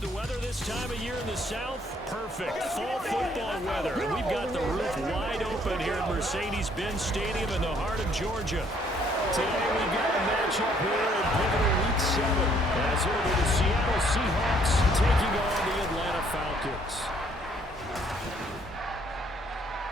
The weather this time of year in the South, perfect. Fall football weather. And we've got the roof wide open here at Mercedes-Benz Stadium in the heart of Georgia. Today we've got a matchup here in pivotal Week 7 as it'll be the Seattle Seahawks taking on the Atlanta Falcons.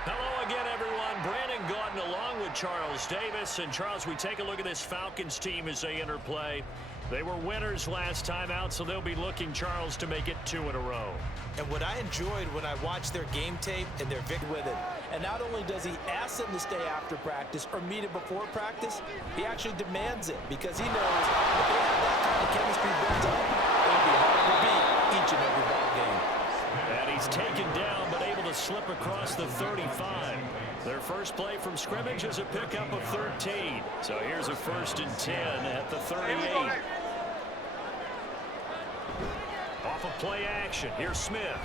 Hello again, everyone. Brandon Gaudin along with Charles Davis. And Charles, we take a look at this Falcons team as they interplay. They were winners last time out, so they'll be looking, Charles, to make it 2 in a row. And what I enjoyed when I watched their game tape and their victory with it, and not only does he ask them to stay after practice or meet it before practice, he actually demands it because he knows if they have that kind of chemistry built up, it'll be hard to beat each and every ball game. And he's taken down but able to slip across the 35. Their first play from scrimmage is a pickup of 13. So here's a 1st and 10 at the 38. Off of play action. Here's Smith.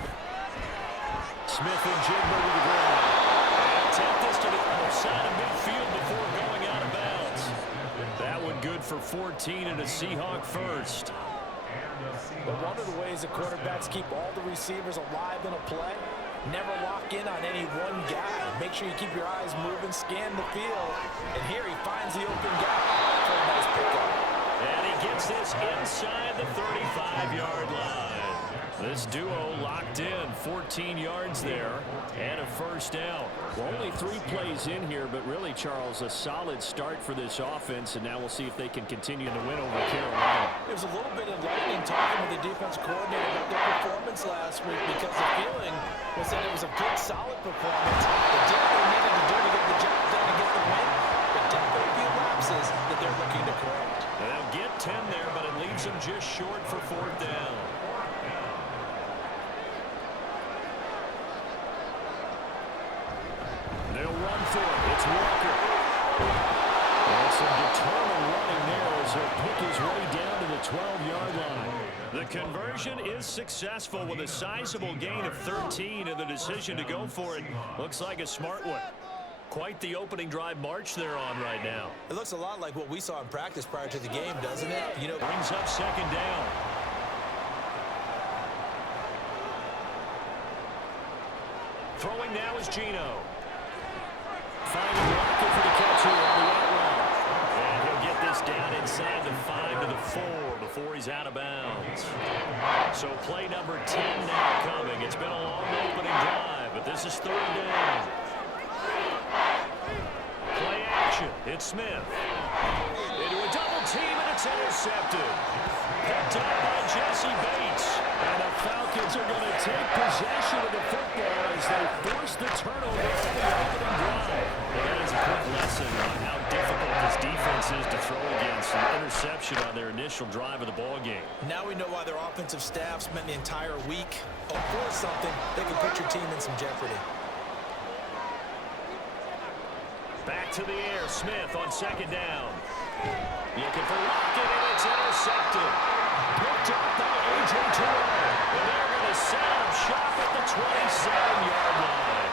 Smith and Jigba to the ground. And attempt this to the outside of midfield before going out of bounds. That one good for 14 and a Seahawk first. But one of the ways the quarterbacks keep all the receivers alive in a play, never lock in on any one guy. Make sure you keep your eyes moving, scan the field. And here he finds the open guy for a nice pickup. And he gets this inside the 35-yard line. This duo locked in, 14 yards there, and a first down. Well, only 3 plays in here, but really, Charles, a solid start for this offense, and now we'll see if they can continue to win over Carolina. It was a little bit enlightening talking with the defense coordinator about their performance last week because the feeling was that it was a good, solid performance. They did what they needed to do to get the job done and get the win, but definitely a few lapses that they're looking to correct. They'll get 10 there, but it leaves them just short for 4th down. They'll run for it. It's Walker. And some determined running there as he'll pick his way down to the 12-yard line. The conversion is successful with a sizable gain of 13, and the decision to go for it looks like a smart one. Quite the opening drive march they're on right now. It looks a lot like what we saw in practice prior to the game, doesn't it? You know, brings up 2nd down. Throwing now is Geno. Finding Walker for the catch here on the out route. And he'll get this down inside the 5 to the 4 before he's out of bounds. So play number 10 now coming. It's been a long opening drive, but this is 3rd down. Play action. It's Smith. Into a double team, and it's intercepted. Picked up by Jesse Bates. And the Falcons are going to take possession of the football as they force the turnover on the opening drive. Well, that is a quick lesson on how difficult this defense is to throw against. An interception on their initial drive of the ball game. Now we know why their offensive staff spent the entire week for something that can put your team in some jeopardy. Back to the air. Smith on 2nd down. Looking for Lockett, and it's intercepted. Picked up by A.J. Terrell. And they're going to set up shop at the 27-yard line.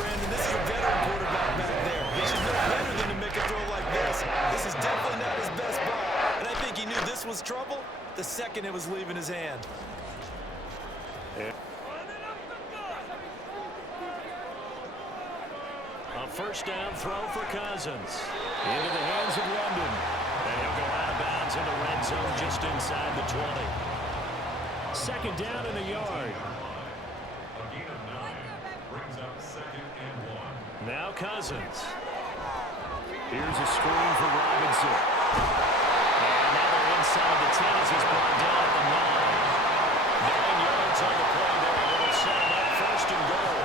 Brandon, this is a veteran quarterback back there. He should know better than to make a throw like this. This is definitely not his best ball. And I think he knew this was trouble the second it was leaving his hand. A 1st down throw for Cousins. Into the hands of London. And he'll go out of bounds in the red zone just inside the 20. 2nd down and a yard. Now Cousins. Here's a screen for Robinson. And now they're inside the 10 as he's brought down at the 9. 9 yards on the play there. They'll set him up 1st and goal.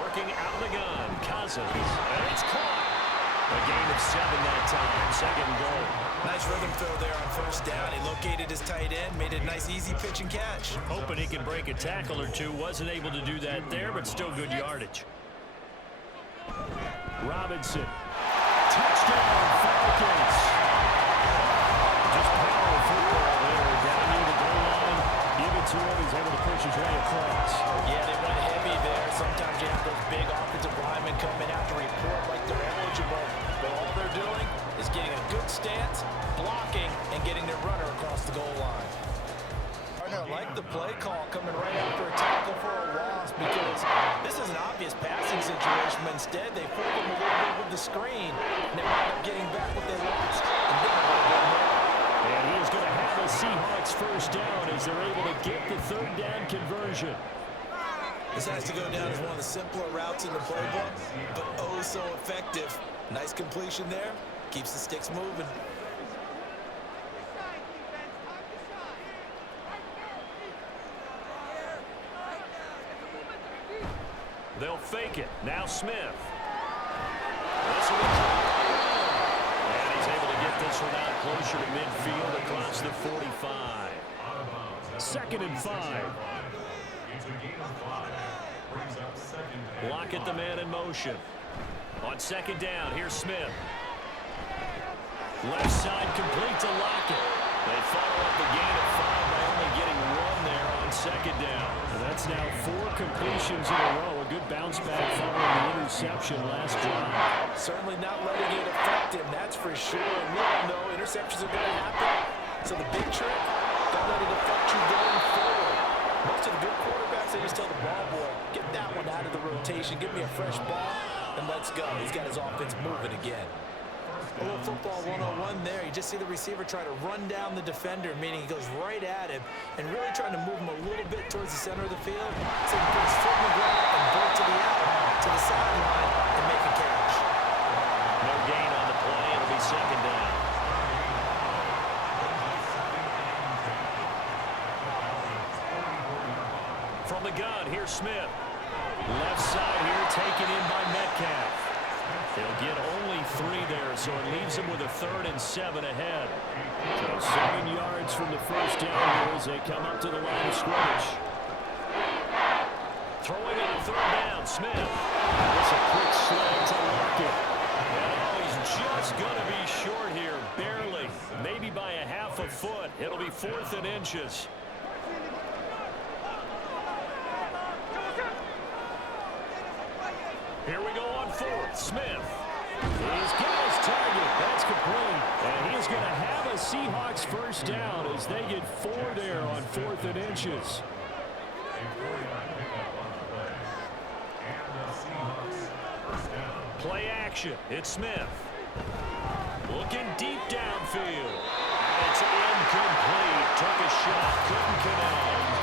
Working out of the gun. Cousins. And it's caught. A gain of 7 that time. 2nd and goal. Nice rhythm throw there on 1st down. He located his tight end, made it a nice, easy pitch and catch. Hoping he can break a tackle or two. Wasn't able to do that there, but still good yardage. Robinson. Touchdown, Falcons. Just power football there. Down near the goal line. Give it to him. He's able to push his way across. Yeah, they went heavy there. Sometimes you have those big offensive linemen coming out to report like they're eligible. stance, blocking, and getting their runner across the goal line. I like the play call coming right after a tackle for a loss because this is an obvious passing situation, but instead they fooled them a little bit with the screen, and they wind up getting back what they lost. And he is going to have a Seahawks first down as they're able to get the third down conversion. This has to go down as one of the simpler routes in the playbook, but oh so effective. Nice completion there. Keeps the sticks moving. They'll fake it. Now Smith. This will and he's able to get this one out closer to midfield across the 45. 2nd and 5. Lockett the man in motion. On 2nd down, here's Smith. Left side complete to Lockett. They follow up the gain of 5 by only getting 1 there on 2nd down. And that's now 4 completions in a row. A good bounce back following the interception last drive. Certainly not letting it affect him, that's for sure. And we all know interceptions are going to happen. So the big trick, don't let it affect you going forward. Most of the good quarterbacks, they just tell the ball boy, get that one out of the rotation, give me a fresh ball, and let's go. He's got his offense moving again. A little football 101 there. You just see the receiver try to run down the defender, meaning he goes right at him and really trying to move him a little bit towards the center of the field. So he puts his foot in the ground and bolt to the out, to the sideline, and make a catch. No gain on the play. It'll be 2nd down. From the gun, here's Smith. Left side here, taken in by Metcalf. They'll get only 3 there, so it leaves them with a 3rd and 7 ahead. So 7 yards from the first down here as they come up to the line of scrimmage. Throwing on 3rd down, Smith. It's a quick slant to Lockett. And he's just going to be short here, barely. Maybe by a half a foot. It'll be 4th and inches. Here we go on 4th. Smith. He's got his target. That's complete. And he is going to have a Seahawks first down as they get 4 there on 4th and inches. Play action. It's Smith. Looking deep downfield. And it's incomplete. Took a shot. Couldn't connect.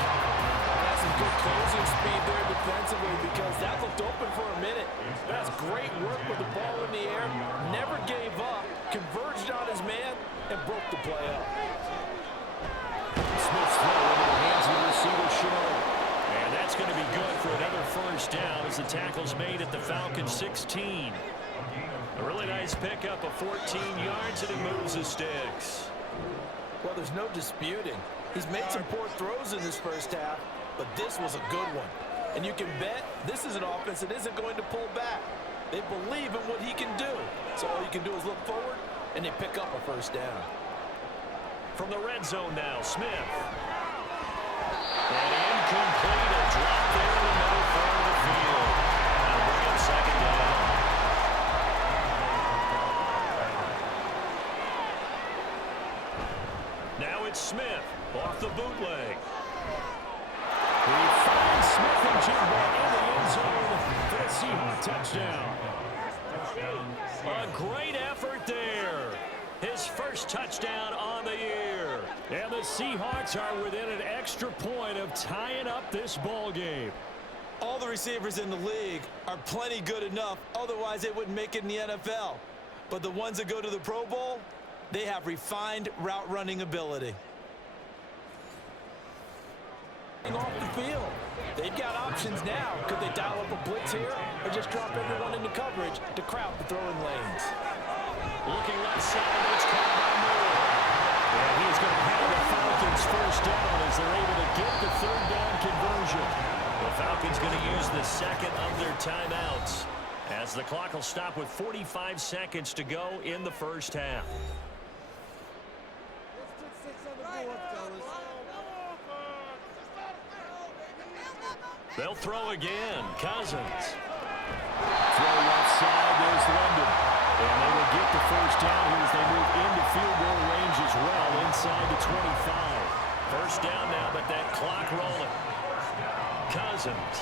That's some good closing speed there defensively because that looked open for a minute. That's great work with the ball in the air. Never gave up. Converged on his man and broke the play up. Smith's throw into the hands of the receiver short. And that's going to be good for another first down as the tackle's made at the Falcons 16. A really nice pickup of 14 yards, and it moves the sticks. Well, there's no disputing. He's made some poor throws in this first half, but this was a good one. And you can bet this is an offense that isn't going to pull back. They believe in what he can do. So all you can do is look forward, and they pick up a first down. From the red zone now, Smith. And incomplete, a drop there in the middle part of the field. That'll bring up 2nd down. Now it's Smith off the bootleg. He finds Smith and Jigba in the end zone for a Seahawks touchdown. A great effort there. His first touchdown on the year. And the Seahawks are within an extra point of tying up this ball game. All the receivers in the league are plenty good enough. Otherwise, they wouldn't make it in the NFL. But the ones that go to the Pro Bowl, they have refined route running ability. Off the field. They've got options now. Could they dial up a blitz here or just drop everyone into coverage to crowd the throwing lanes? Looking left side, it's caught by Moore. And he's going to have the Falcons first down as they're able to get the 3rd down conversion. The Falcons going to use the 2nd of their timeouts as the clock will stop with 45 seconds to go in the first half. They'll throw again. Cousins. Throw left side. There's London. And they will get the first down here as they move into field goal range as well, inside the 25. First down now, but that clock rolling. Cousins.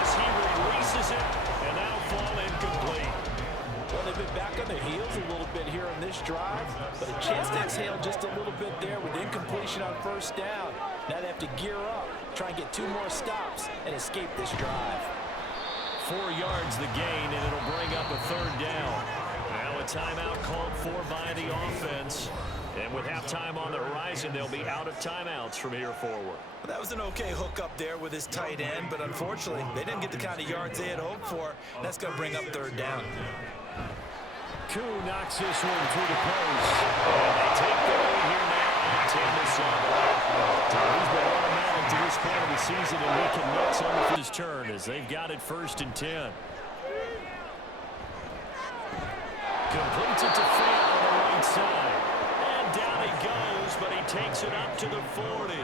As he releases it, and that'll fall incomplete. Well, they've been back on their heels a little bit here on this drive, but a chance to exhale just a little bit there with incompletion on first down. Now they have to gear up, try and get 2 more stops, and escape this drive. 4 yards the gain, and it'll bring up a third down. Now a timeout called for by the offense. And with halftime on the horizon, they'll be out of timeouts from here forward. That was an okay hookup there with his tight end, but unfortunately, they didn't get the kind of yards they had hoped for. That's going to bring up third down. Koo knocks this one through the post. And they take the lead here now at 10-7. He's been automatic to this point of the season, and we can make some of his turn as they've got it 1st and 10. Completes it to Fant on the right side. And down he goes, but he takes it up to the 40.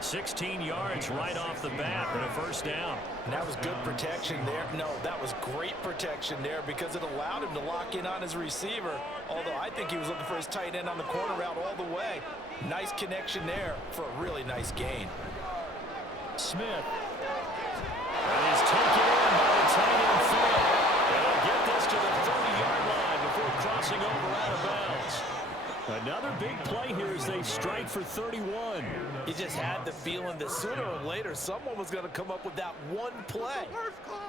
16 yards right off the bat and a first down. And that was good protection there. No, that was great protection there because it allowed him to lock in on his receiver, although I think he was looking for his tight end on the corner route all the way. Nice connection there for a really nice gain. Smith. And he's taken in by the tight end Fant. And he'll get this to the 30-yard line before crossing over out of bounds. Another big play here as they strike for 31. He just had the feeling that sooner or later someone was going to come up with that one play.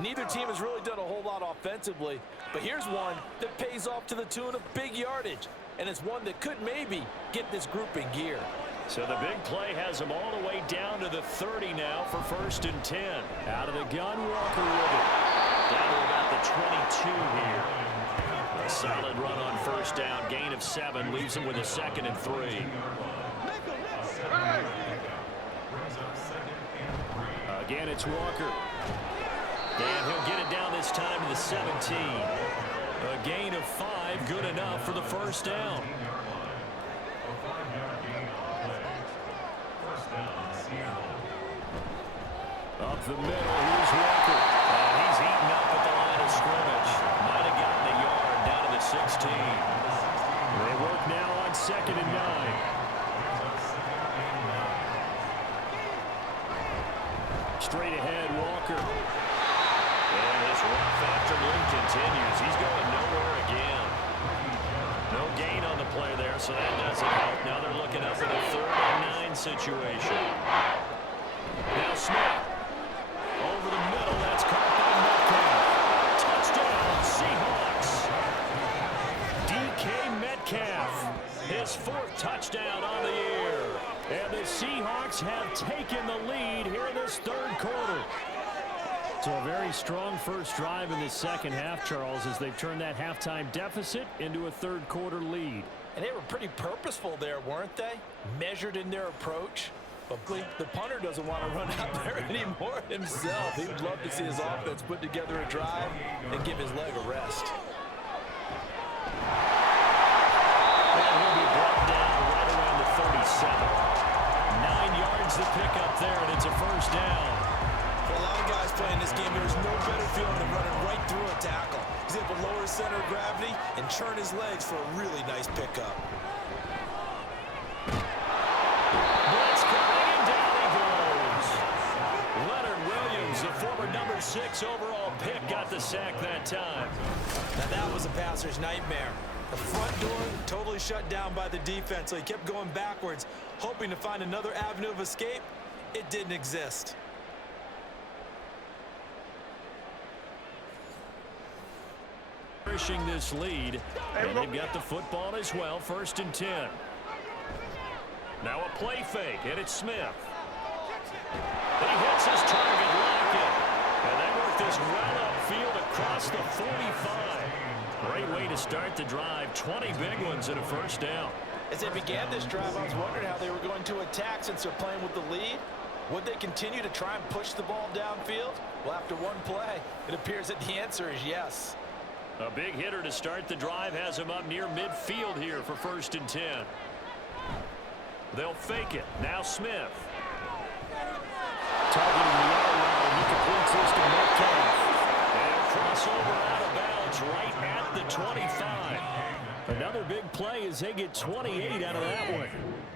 Neither team has really done a whole lot offensively, but here's one that pays off to the tune of big yardage, and it's one that could maybe get this group in gear. So the big play has them all the way down to the 30 now for 1st and 10. Out of the gun, Walker with it. Down to about the 22 here. A solid run on first down, gain of 7, leaves him with a 2nd and 3. Again, it's Walker. And he'll get it down this time to the 17. A gain of 5, good enough for the first down. Up the middle, here's Walker. And he's eaten up at the line of scrimmage. Might have gotten a yard down to the 16. They work now on 2nd and 9. Straight ahead, Walker. And this rough afternoon continues. He's going nowhere again. No gain on the play there, so that doesn't help. Now they're looking up at a 3rd and 9 situation. Now Smith. Over the middle, that's caught by Metcalf. Touchdown, Seahawks. DK Metcalf, his 4th touchdown on the year. And the Seahawks have taken the lead here in this 3rd quarter. So a very strong first drive in the second half, Charles, as they've turned that halftime deficit into a 3rd quarter lead. And they were pretty purposeful there, weren't they? Measured in their approach. But the punter doesn't want to run out there anymore himself. He would love to see his offense put together a drive and give his leg a rest. And he'll be brought down right around the 37. 9 yards to pick up there, and it's a first down. For a lot of guys playing this game, there's no better feeling than running right through a tackle. He's able to lower his center of gravity and churn his legs for a really nice pickup. The former number 6 overall pick got the sack that time. Now that was a passer's nightmare. The front door totally shut down by the defense, so he kept going backwards, hoping to find another avenue of escape. It didn't exist. Pushing this lead, and they've got the football as well, 1st and 10. Now a play fake, and it's Smith. He hits his target, Lockett. And they work this well upfield across the 45. Great way to start the drive. 20 big ones and a first down. As they began this drive, I was wondering how they were going to attack since they're playing with the lead. Would they continue to try and push the ball downfield? Well, after one play, it appears that the answer is yes. A big hitter to start the drive has him up near midfield here for 1st and 10. They'll fake it. Now Smith. Targeting the other line, he completes this to Metcalf. And across crossover out of bounds right at the 25. Another big play as they get 28 out of that one.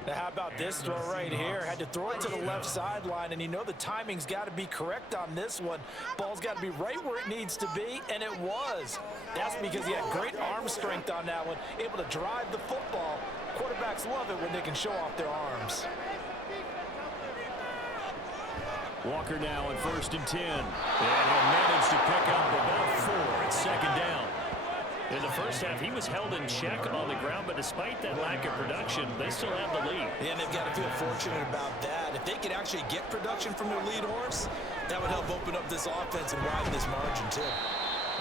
Now how about this throw right here? Had to throw it to the left sideline, and you know the timing's got to be correct on this one. Ball's got to be right where it needs to be, and it was. That's because he had great arm strength on that one, able to drive the football. Quarterbacks love it when they can show off their arms. Walker now on 1st and 10. And he'll manage to pick up about 4. It's 2nd down. In the first half, he was held in check on the ground, but despite that lack of production, they still have the lead. And they've got to feel fortunate about that. If they could actually get production from their lead horse, that would help open up this offense and widen this margin, too.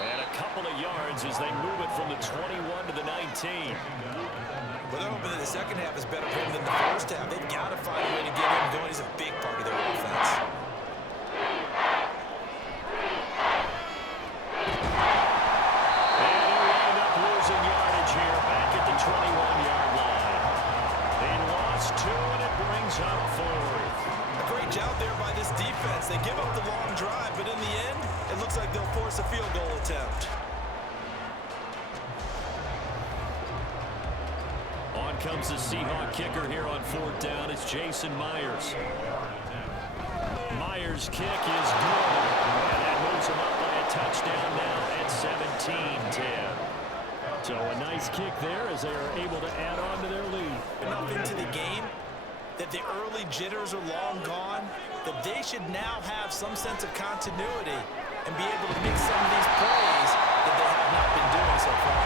And a couple of yards as they move it from the 21 to the 19. But they're hoping that the second half is better for him than the first half. They've got to find a way to get him going. He's a big part of their offense. They give up the long drive, but in the end, it looks like they'll force a field goal attempt. On comes the Seahawk kicker here on 4th down. It's Jason Myers. Myers' kick is good, and that moves him up by a touchdown now at 17-10. So a nice kick there as they are able to add on to their lead. Enough into the game that the early jitters are long gone, that they should now have some sense of continuity and be able to make some of these plays that they have not been doing so far.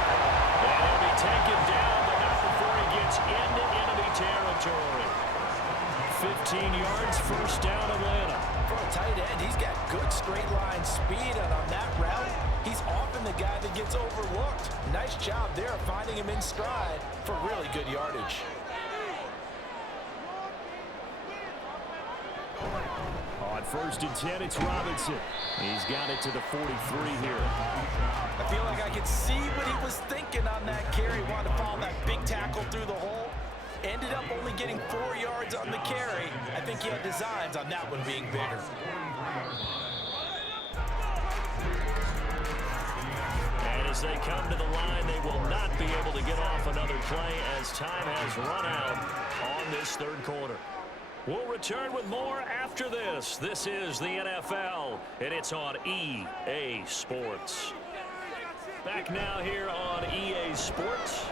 And he'll be taken down, but not before he gets into enemy territory. 15 yards, 1st down, Atlanta. For a tight end, he's got good straight line speed, and on that route, he's often the guy that gets overlooked. Nice job there of finding him in stride for really good yardage. On 1st and 10, it's Robinson. He's got it to the 43 here. I feel like I could see what he was thinking on that carry. Wanted to follow that big tackle through the hole. Ended up only getting 4 yards on the carry. I think he had designs on that one being bigger. And as they come to the line, they will not be able to get off another play as time has run out on this 3rd quarter. We'll return with more after this. This is the NFL, and it's on EA Sports. Back now here on EA Sports.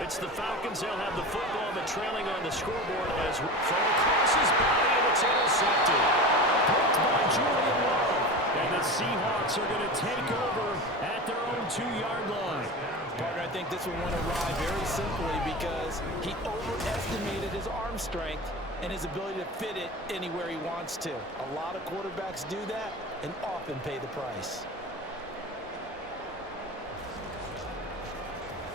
It's the Falcons. They'll have the football, but trailing on the scoreboard as from across his body, and it's intercepted. Blocked by Julian Love. And the Seahawks are going to take over at their own 2-yard line. Partner, I think this one went awry very simply because he overestimated his arm strength and his ability to fit it anywhere he wants to. A lot of quarterbacks do that and often pay the price.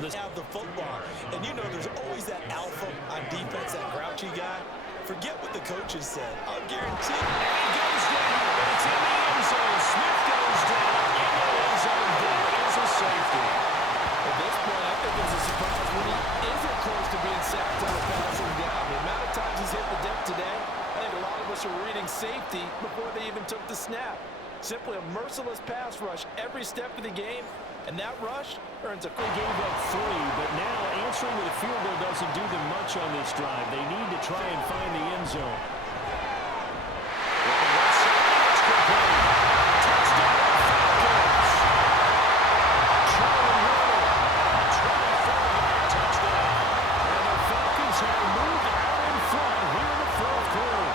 Let's have the football. And you know there's always that alpha on defense, that grouchy guy. Forget what the coaches said. I'll guarantee you. And he goes down, but it's in the end zone. Smith goes down in the end zone. There is a safety. At this point, I think it's a surprise when he isn't close to being sacked on a passing down. The amount of times he's hit the deck today, I think a lot of us are reading safety before they even took the snap. Simply a merciless pass rush every step of the game, and that rush earns a They gave up 3, but now answering with a field goal doesn't do them much on this drive. They need to try and find the end zone. It's complete. Touchdown, Falcons. Charlie Miller, 24-yard touchdown. And the Falcons have moved out in front here in the 4th quarter.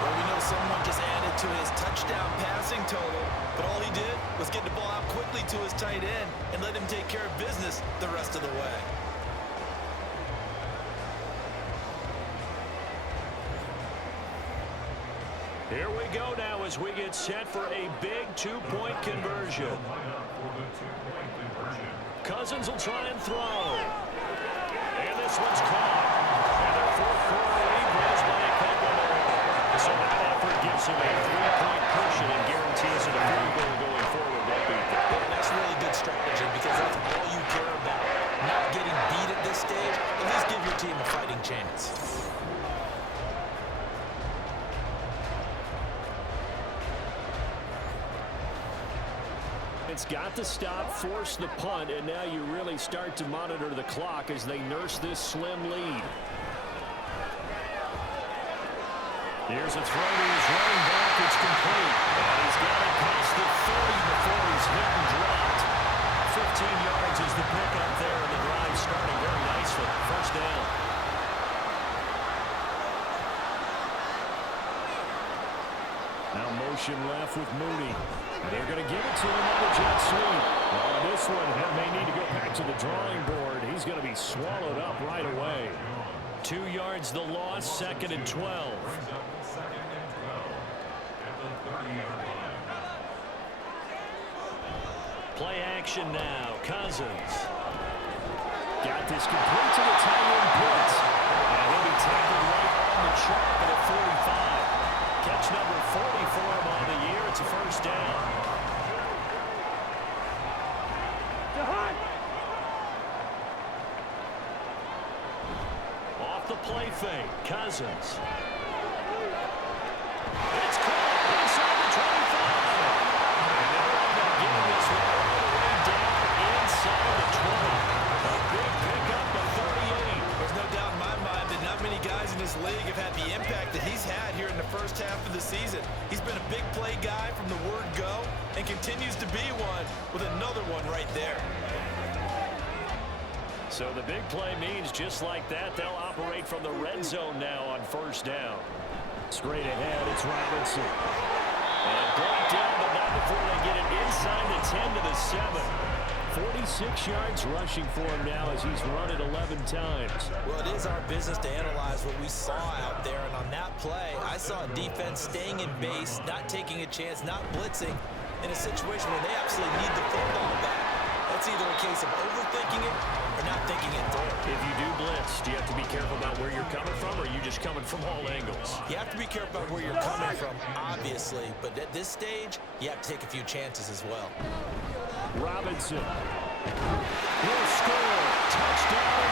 Well, we know someone just added to his touchdown passing total, but all he did was get the ball out quickly to his tight end and let him take care of business the rest of the way. Here we go now as we get set for a big 2-point conversion. Cousins will try and throw. And this one's caught. And their 4th quarter lead grows by a couple more. So that effort gives him a 3-point cushion and guarantees it a field goal going forward. That's really good strategy because that's all you care about. Not getting beat at this stage, at least give your team a fighting chance. defense got the stop, forced the punt, and now you really start to monitor the clock as they nurse this slim lead. Here's a throw to his running back. It's complete. And he's got it past the 30 before he's hit and dropped. 15 yards is the pickup there, and the drive starting very nicely. First down. Now motion left with Mooney. And they're going to give it to him on the jet sweep. This one may need to go back to the drawing board. He's going to be swallowed up right away. 2 yards the loss, 2nd and 12. Play action now. Cousins. Got this complete to the tight end blitz. And he'll be tackled right on the chalk at 45. Catch number 40 for him on the year. It's a first down. Off the play fake. Cousins. It's caught inside the 25. And they'll end up getting this one all the way down inside the 20. A big pickup of 38. There's no doubt in my mind that not many guys in this league have had the impact that he's had here in the first half of the season. He's been a big play guy from the word go and continues to be one with another one right there. So the big play means just like that, they'll operate from the red zone now on first down. Straight ahead, it's Robinson. And brought down, but not before they get it inside the 10 to the 7. 46 yards rushing for him now as he's run it 11 times. Well, it is our business to analyze what we saw out there, and on that play, I saw a defense staying in base, not taking a chance, not blitzing, in a situation where they absolutely need the football back. That's either a case of overthinking it or not thinking it through. If you do blitz, do you have to be careful about where you're coming from, or are you just coming from all angles? You have to be careful about where you're coming from, obviously, but at this stage, you have to take a few chances as well. Robinson will score. Touchdown.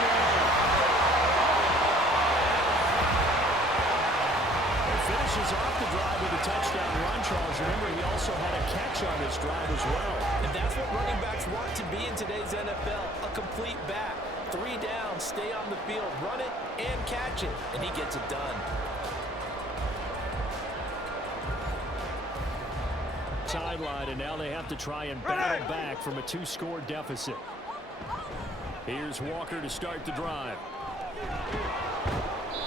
Finishes off the drive with a touchdown run, Charles. Remember, he also had a catch on this drive as well. And that's what running backs want to be in today's NFL, a complete back. 3 down, stay on the field, run it, and catch it, and he gets it done. Sideline, and now they have to try and battle back from a 2-score deficit. Here's Walker to start the drive.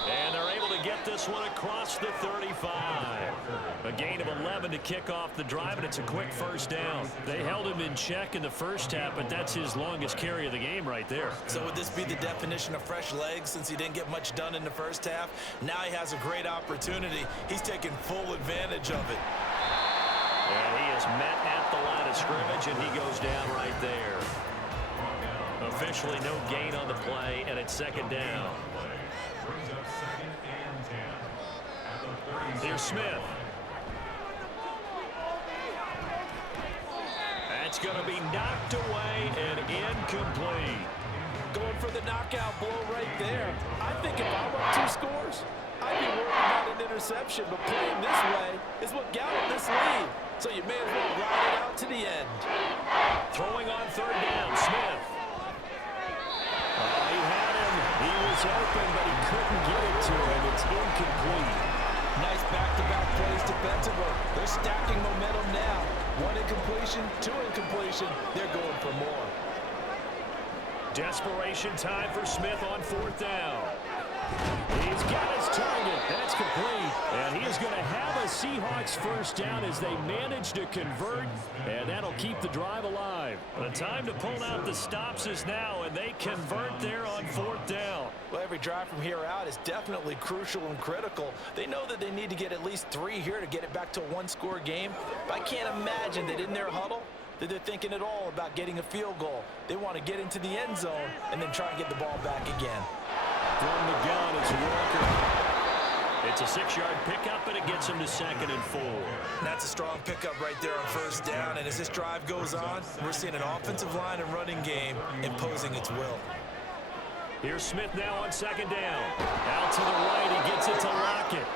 And they're able to get this one across the 35. A gain of 11 to kick off the drive, and it's a quick first down. They held him in check in the first half, but that's his longest carry of the game right there. So would this be the definition of fresh legs since he didn't get much done in the first half? Now he has a great opportunity. He's taking full advantage of it. And he is met at the line of scrimmage, and he goes down right there. Officially no gain on the play, and it's second down. Here's Smith. That's going to be knocked away and incomplete. Going for the knockout blow right there. I think if I'm up 2 scores, I'd be worried about an interception, but playing this way is what got him this lead. So you may as well ride it out to the end. Throwing on third down, Smith. He had him. He was open, but he couldn't get it to him. It's incomplete. Nice back-to-back plays defensively. They're stacking momentum now. 1 incompletion, 2 incompletion. They're going for more. Desperation time for Smith on fourth down. He's got his target. That's complete. And he is going to have a Seahawks first down as they manage to convert. And that'll keep the drive alive. The time to pull out the stops is now, and they convert there on fourth down. Well, every drive from here out is definitely crucial and critical. They know that they need to get at least 3 here to get it back to a 1-score game. But I can't imagine that in their huddle that they're thinking at all about getting a field goal. They want to get into the end zone and then try and get the ball back again. From the gun, it's Walker. It's a 6-yard pickup, and it gets him to 2nd and 4. That's a strong pickup right there on first down. And as this drive goes on, we're seeing an offensive line and running game imposing its will. Here's Smith now on second down. Out to the right, he gets it to Lockett.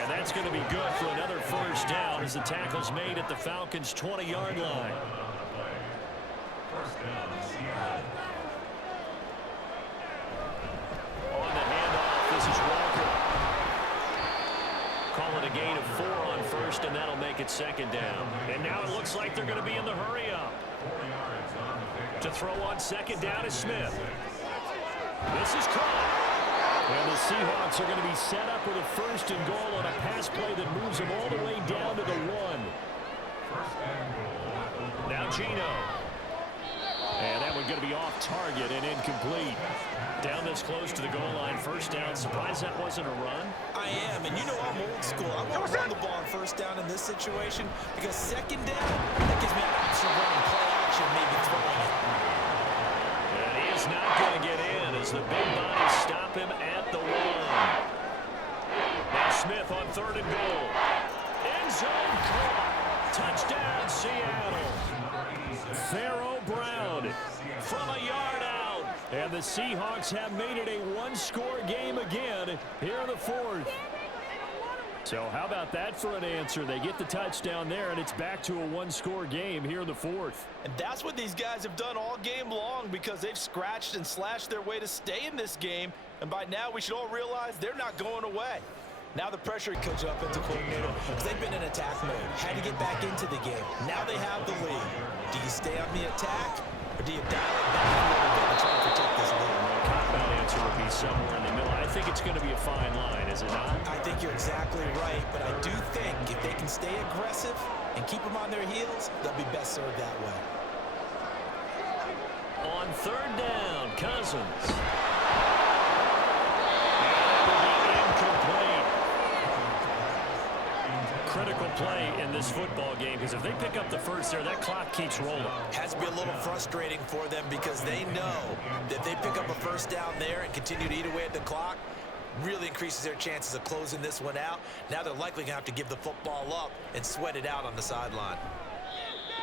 And that's going to be good for another first down as the tackle's made at the Falcons' 20-yard line. On the handoff, this is Walker. Call it a gain of 4 on first, and that'll make it second down. And now it looks like they're going to be in the hurry-up. To throw on second down is Smith. This is caught. And the Seahawks are going to be set up with a first and goal on a pass play that moves them all the way down to the 1. Now Gino. And that one's going to be off target and incomplete. Down this close to the goal line, first down. Surprised that wasn't a run? I am, and you know I'm old school. I'm going to run the ball on first down in this situation because second down, that gives me an option of running play action, maybe throwing it. And he is not going to get in as the big bodies stop him at the 1. Now Smith on third and goal. End zone caught. Touchdown, Seattle. Pharaoh Brown from a yard out. And the Seahawks have made it a one-score game again here in the 4th. So how about that for an answer? They get the touchdown there, and it's back to a one-score game here in the 4th. And that's what these guys have done all game long because they've scratched and slashed their way to stay in this game. And by now, we should all realize they're not going away. Now the pressure coach offensive coordinator because they've been in attack mode. Had to get back into the game. Now they have the lead. Do you stay on the attack or do you dial it back a little bit and try to protect this lead? The cop-out answer would be somewhere in the middle. I think it's going to be a fine line, is it not? I think you're exactly right, but I do think if they can stay aggressive and keep them on their heels, they'll be best served that way. On third down, Cousins. Critical play in this football game because if they pick up the first there, that clock keeps rolling. Has to be a little frustrating for them because they know that if they pick up a first down there and continue to eat away at the clock, really increases their chances of closing this one out. Now they're likely going to have to give the football up and sweat it out on the sideline.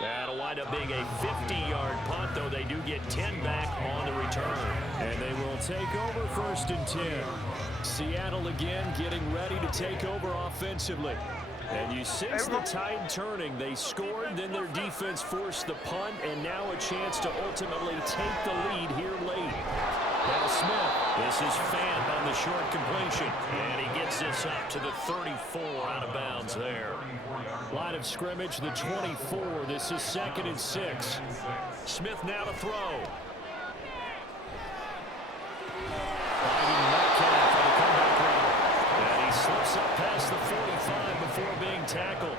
That'll wind up being a 50-yard punt, though they do get 10 back on the return. And they will take over first and 10. Seattle again getting ready to take over offensively. And you sense the tide turning. They scored, then their defense forced the punt, and now a chance to ultimately take the lead here late. Now Smith, this is Fant on the short completion, and he gets this up to the 34 out of bounds there. Line of scrimmage, the 24. This is 2nd and 6. Smith now to throw. Slips up past the 45 before being tackled.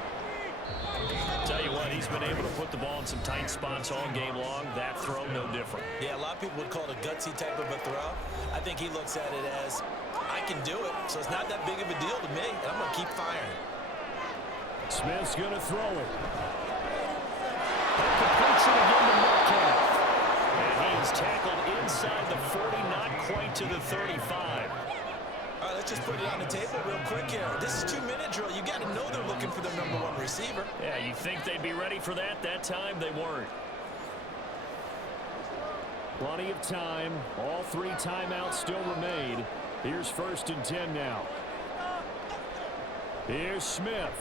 Tell you what, he's been able to put the ball in some tight spots all game long. That throw, no different. Yeah, a lot of people would call it a gutsy type of a throw. I think he looks at it as, I can do it, so it's not that big of a deal to me, and I'm going to keep firing. Smith's going to throw it. That completes it again to Metcalf. And he is tackled inside the 40, not quite to the 35. All right, let's just put it on the table real quick here. This is 2-minute drill. You got to know they're looking for their #1 receiver. Yeah, you think they'd be ready for that? That time they weren't. Plenty of time. All 3 timeouts still remain. Here's 1st and 10 now. Here's Smith.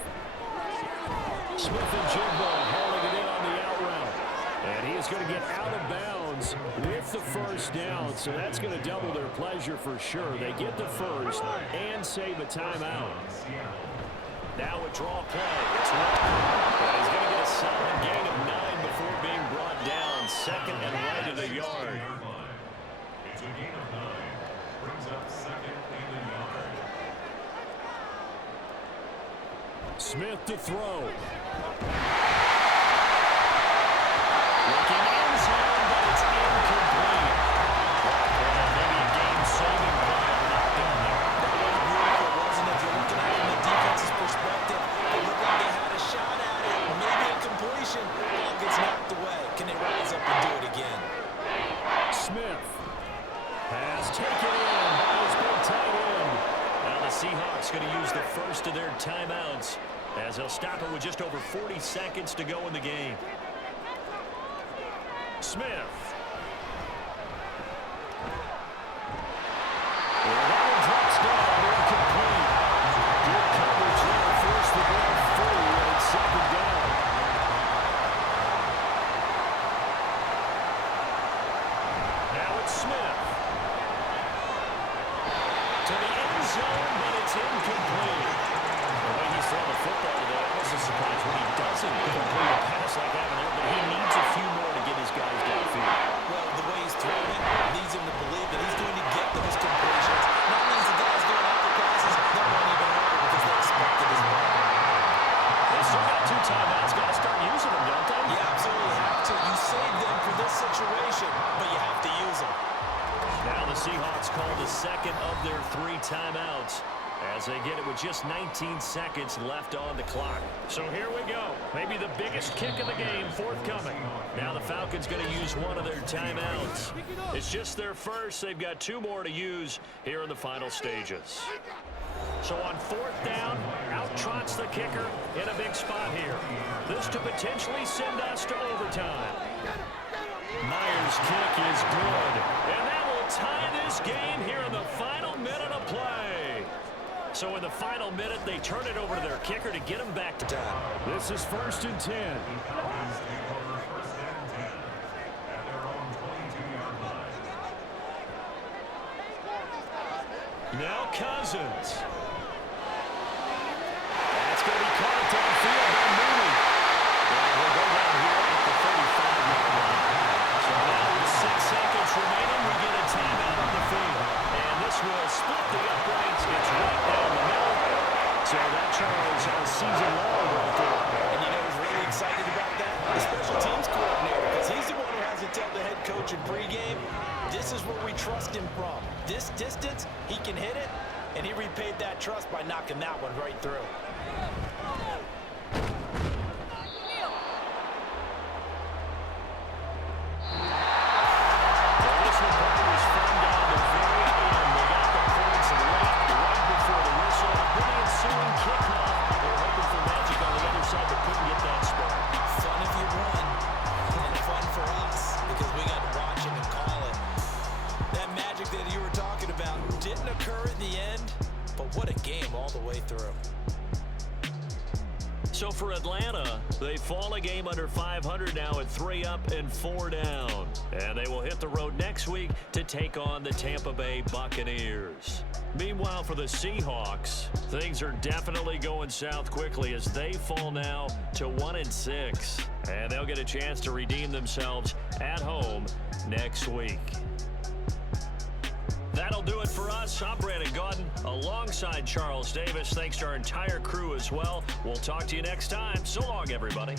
Smith and Jigbo hauling it in on the out route. And he is going to get out of bounds with the first down. So that's going to double their pleasure for sure. They get the first and save a timeout. Now a draw play. It's and he's going to get a solid gain of 9 before being brought down. 2nd and right of the yard. It's a gain of 9. Brings up 2nd and a yard. Smith to throw. Seahawks going to use the first of their timeouts as they'll stop it with just over 40 seconds to go in the game. Smith. Well, that one drops down, incomplete. Good coverage there, forced the ball free, and it's 2nd down. It's incomplete. The way he's throwing the football today, I was surprised when he doesn't complete a pass like that one there, but he needs a few more to get his guys downfield. Well, the way he's throwing it leads him to believe that he's going to get those completions. That means the guys going after passes, they'll run even harder because they expect it as well. They still got 2 timeouts. Got to start using them, don't they? You absolutely have to. You save them for this situation, but you have to use them. Now the Seahawks call the second of their 3 timeouts as they get it with just 19 seconds left on the clock. So here we go. Maybe the biggest kick of the game forthcoming. Now the Falcons going to use one of their timeouts. It's just their first. They've got 2 more to use here in the final stages. So on 4th down, out trots the kicker in a big spot here. This to potentially send us to overtime. Myers' kick is good. And that will tie this game here in the final minute of play. So in the final minute, they turn it over to their kicker to get them back to time. This is 1st and 10. Falcons take over 1st and 10 at their own 22-yard line. Now Cousins. That's going to be caught downfield by Mooney. And we'll go down here at the 35-yard line. So now with 6 seconds remaining, we get a timeout on the field. And this will split the uprights. It's right down the middle. So that, Charles, has season long right there. And you know who's really excited about that? The special teams coordinator, because he's the one who has to tell the head coach in pregame, this is where we trust him from. This distance, he can hit it, and he repaid that trust by knocking that one right through. So for Atlanta, they fall a game under 500 now at 3 up and 4 down. And they will hit the road next week to take on the Tampa Bay Buccaneers. Meanwhile, for the Seahawks, things are definitely going south quickly as they fall now to 1-6. And they'll get a chance to redeem themselves at home next week. That'll do it for us. I'm Brandon Gaudin alongside Charles Davis. Thanks to our entire crew as well. We'll talk to you next time. So long, everybody.